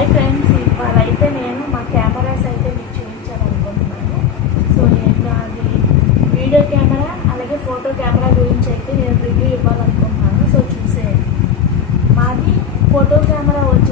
Hi friends ఇవాళ నేను మా కెమెరాస్ అయితే మీకు చూపించాలనుకుంటున్నాను. సో నేను అది వీడియో కెమెరా అలాగే ఫోటో కెమెరా గురించి అయితే నేను రివ్యూ ఇవ్వాలనుకుంటున్నాను. సో చూసేయండి. మాది ఫోటో కెమెరా వచ్చి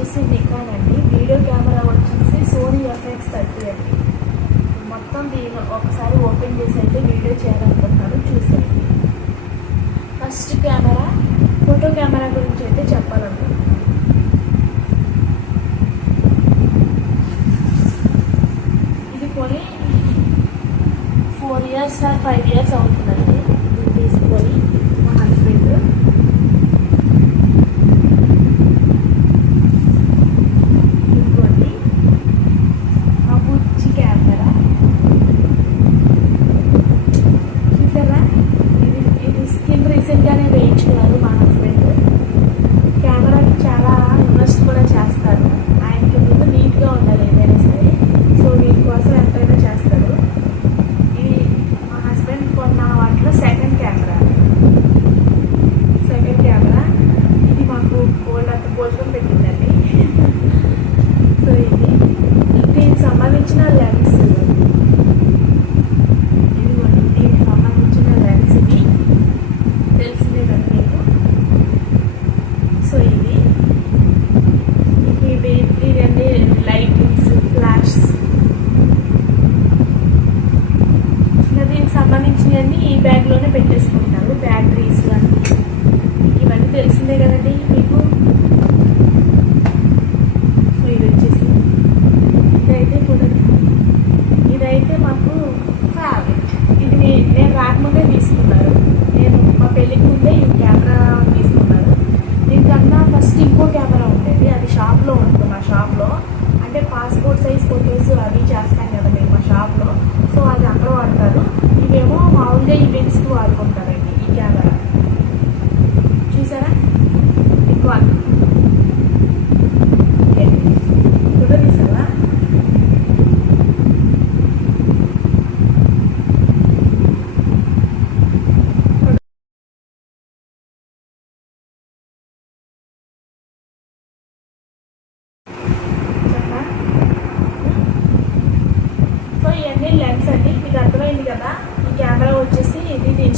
తెలిసిందే కదా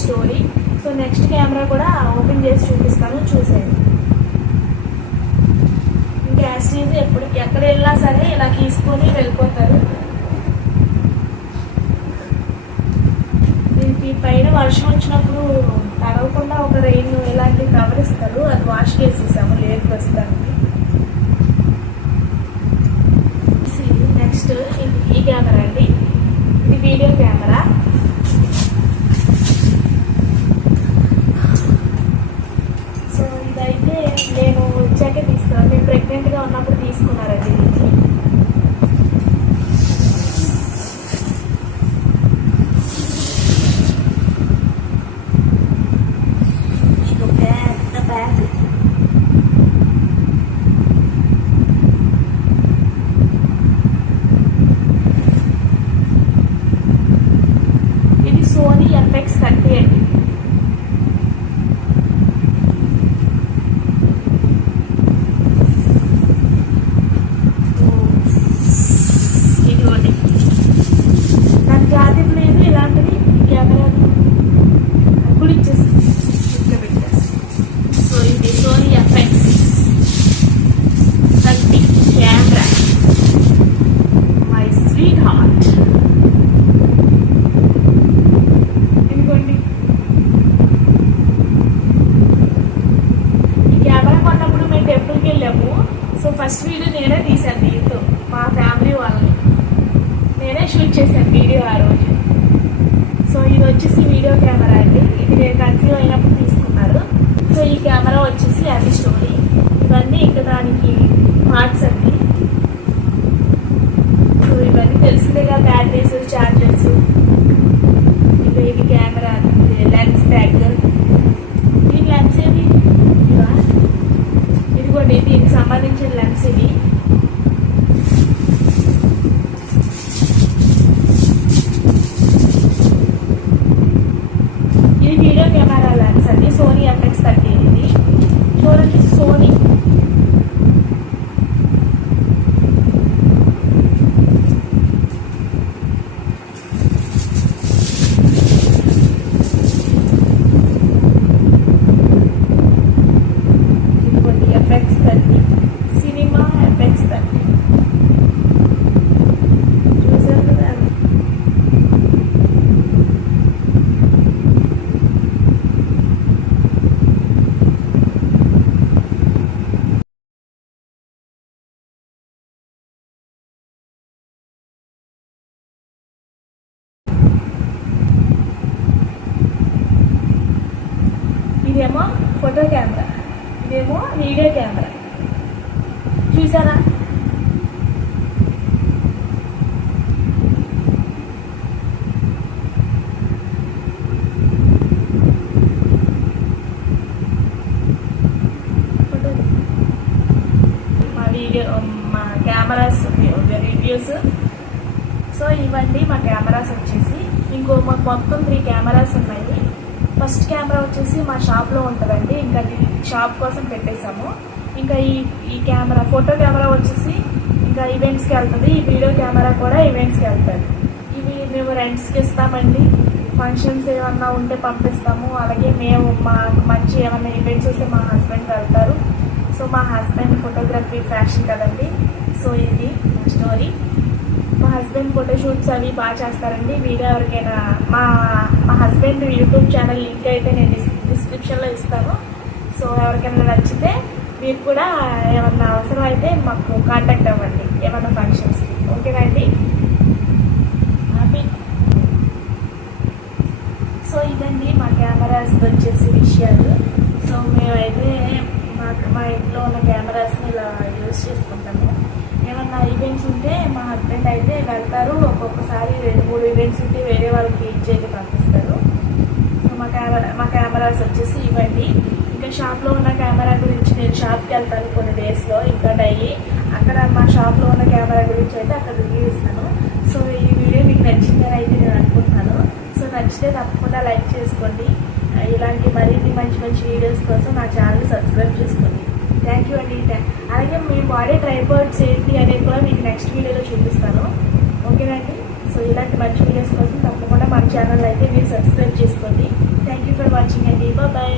స్టోరీ సో నెక్స్ట్ కెమెరా కూడా ఓపెన్ చేసి చూపిస్తాను చూసేది ఇంకా యాస్టీజ్ ఎప్పుడు ఎక్కడ వెళ్ళినా సరే ఇలా తీసుకొని వెళ్ళిపోతారు. దీనికి పైన వర్షం వచ్చినప్పుడు తడవకుండా ఒక రైన్ ఇలాంటి కవర్ ఇస్తారు. అది వాష్ చేసేసాము లేదు ప్రస్తుతానికి. నెక్స్ట్ ఈ కెమెరా అండి. ఇది video camera Fix that thing. Video ఆ రోజు. సో ఇది వచ్చేసి వీడియో కెమెరా అండి. ఇది నేను కన్సీవ్ అయినప్పుడు తీసుకున్నారు సో ఈ కెమెరా వచ్చేసి అది స్టోరీ. ఇవన్నీ ఇంకా దానికి పార్ట్స్ అండి. సో ఇవన్నీ తెలిసిందేగా ఇదేమో ఫోటో కెమెరా. ఇదేమో వీడియో కెమెరా. చూసారా? ఫోటో మా వీడియో మా కెమెరాస్ రివ్యూస్ సో ఇవన్నీ మా కెమెరాస్ వచ్చేసి ఇంకో మాకు మొత్తం త్రీ కెమెరాస్ ఉన్నాయి. ఫస్ట్ కెమెరా వచ్చేసి మా షాప్లో ఉంటుందండి. ఇంకా షాప్ కోసం పెట్టేశాము. ఇంకా ఈ ఈ కెమెరా ఫోటో కెమెరా వచ్చేసి ఇంకా ఈవెంట్స్కి వెళ్తుంది. ఈ వీడియో కెమెరా కూడా ఈవెంట్స్కి వెళ్తుంది. ఇవి మేము రెంట్స్కి ఇస్తామండి. ఫంక్షన్స్ ఏమన్నా ఉంటే పంపిస్తాము. అలాగే మేము మా మంచి ఏమన్నా ఈవెంట్స్ వస్తే మా హస్బెండ్ వెళ్తారు. సో మా హస్బెండ్ ఫోటోగ్రఫీ ఫ్యాషన్ కదండి. సో ఇది స్టోరీ మా హస్బెండ్ ఫోటోషూట్స్ అవి బాగా చేస్తారండి. వీడియో ఎవరికైనా మా మా హస్బెండ్ యూట్యూబ్ ఛానల్ లింక్ అయితే నేను డిస్క్రిప్షన్లో ఇస్తాను. సో ఎవరికైనా నచ్చితే మీరు కూడా ఏమన్నా అవసరం అయితే మాకు కాంటాక్ట్ అవ్వండి. ఏమన్నా ఫంక్షన్స్కి ఓకేనండి సో ఇదండి మా కెమెరాస్ వచ్చేసి విషయాలు. సో మేమైతే మా మా ఇంట్లో ఉన్న కెమెరాస్ని ఇలా యూజ్ చేసుకుంటాము. ఏమన్నా ఈవెంట్స్ ఉంటే మా హస్బెండ్ అయితే వెళ్తారు. ఒక్కొక్కసారి రెండు మూడు ఈవెంట్స్ ఉంటే వేరే వాళ్ళకి ఇచ్చేది పంపిస్తారు. సో మా కెమెరా మా కెమెరాస్ వచ్చేసి ఇవ్వండి. ఇంకా షాప్లో ఉన్న కెమెరా గురించి నేను షాప్కి వెళ్తాను కొన్ని డేస్లో ఇంకా డైలీ అక్కడ మా షాప్లో ఉన్న కెమెరా గురించి అయితే అక్కడ రివ్యూ ఇస్తాను. సో ఈ వీడియో మీకు నచ్చిందని అయితే నేను అనుకుంటున్నాను. సో నచ్చితే తప్పకుండా లైక్ చేసుకోండి. ఇలాంటి మరిన్ని మంచి మంచి వీడియోస్ కోసం నా ఛానల్ సబ్స్క్రైబ్ చేసుకోండి. థ్యాంక్ యూ అండి. థ్యాంక్ అలాగే మీ బాడీ ట్రైపర్డ్స్ ఏంటి అనేది కూడా మీకు నెక్స్ట్ వీడియోలో చూపిస్తాను. ఓకేనండి సో ఇలాంటి మంచి వీడియోస్ కోసం తప్పకుండా మన ఛానల్ అయితే మీరు సబ్స్క్రైబ్ చేసుకోండి. థ్యాంక్ యూ ఫర్ వాచింగ్ అండి. బాయ్